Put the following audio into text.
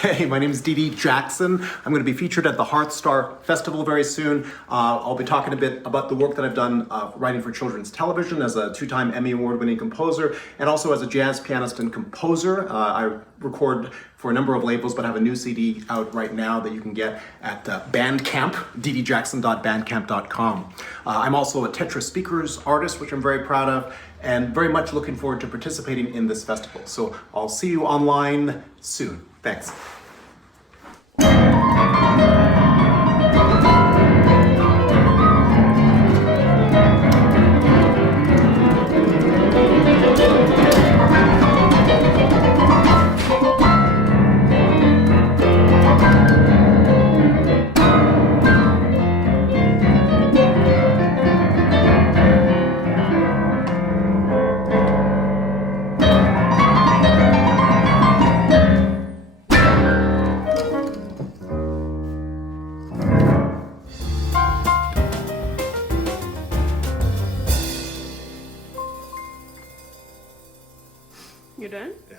Hey, my name is Dee Jackson. I'm going to be featured at the HeartH Festival very soon. I'll be talking a bit about the work that I've done writing for children's television as a two-time Emmy Award-winning composer and also as a jazz pianist and composer. I record for a number of labels, but I have a new CD out right now that you can get at Bandcamp, ddjackson.bandcamp.com. I'm also a Tetra Speakers artist, which I'm very proud of, and very much looking forward to participating in this festival. So I'll see you online soon. Thanks. You're done? Yeah.